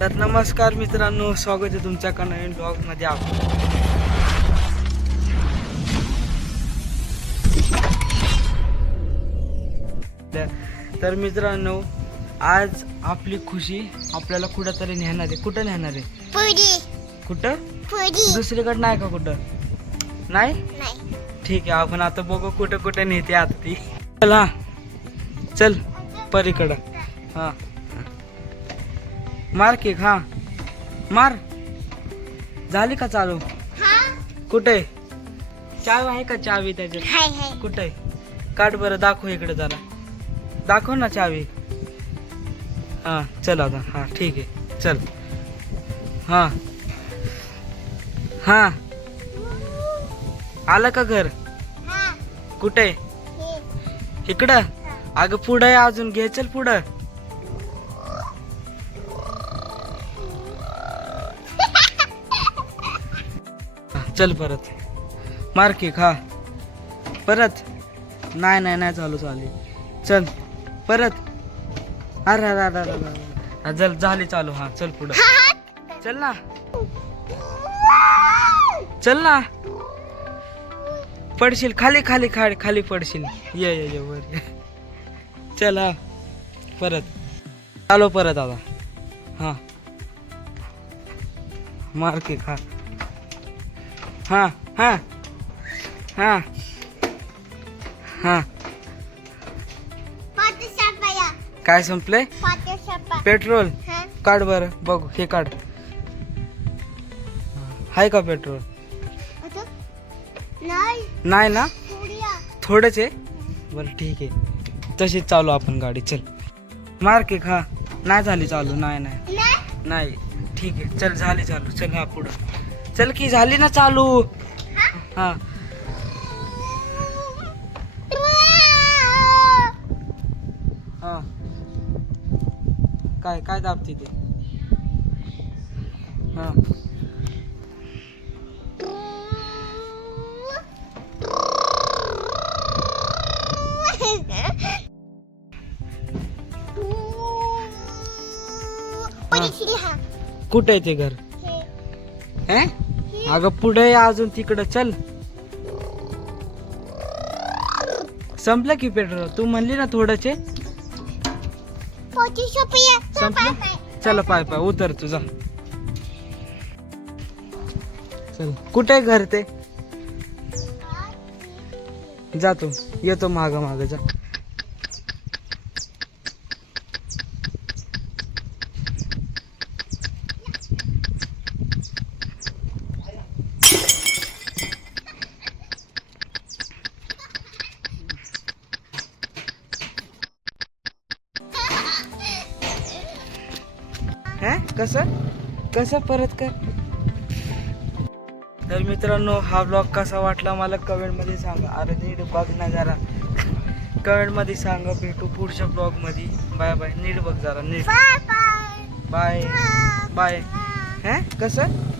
तर नमस्कार मित्रांनो, स्वागत आहे तुमच्या नवीन ब्लॉग मध्ये. तर मित्रांनो, आज आपली खुशी आपल्याला कुठंतरी नेणार आहे. कुठं नेणार आहे? कुठं? दुसरीकडे नाही का? कुठं नाही? ठीक आहे, आपण आता बघू कुठं कुठं नेते आता ती. चल हा, चल परीकडं. हा मार केक. हा मार. झाली का चालू? कुठे चावी आहे का? चावी त्याच्यात कुठे? काढ बरं, दाखव इकडे जरा. दाखव ना चावी. हा चल आता. हा ठीक आहे, चल. हा हा आलं का घर? कुठे? इकडं. अगं पुढं आहे अजून, घे चल पुढं. चल परत मार केक. हा परत. नाही चालू. चल परत. अरे चल, झाली चालू. हा चल पुढं. चल ना, चल ना. पडशील खाली खाली खाली खाली पडशील. ये वर. चल हा परत चालू परत आता. हा मार केक. हा हा हा हा हा काय संपलंय? पेट्रोल. काढ बर, बघू. हे काढ. हाय का पेट्रोल? नाही ना, थोडंच आहे. बरं ठीक आहे, तशीच चालू आपण गाडी. चल मार केक. हा नाही झाली चालू. नाही ठीक आहे, चल झाली चालू. चल हा पुढं चल की. झाली ना चालू. हा हा काय काय दाबती ते? हा कुठे आहे ते घर? हे अगं पुढे अजून तिकडं. चल संपलं की पेट्रोल. तू म्हणली ना थोडंचे. संपलं. चल पाय उतर तुझा. चल कुठे आहे घर ते? जातो, येतो माग जा. कसं परत कर. तर मित्रांनो, हा ब्लॉग कसा वाटला मला कमेंट मध्ये सांगा. अरे नीट बघ ना जरा, कमेंट मध्ये सांगा. भेटू पुढच्या ब्लॉग मध्ये. Bye bye. नीट बघ जरा, नीट. Bye bye. कसं?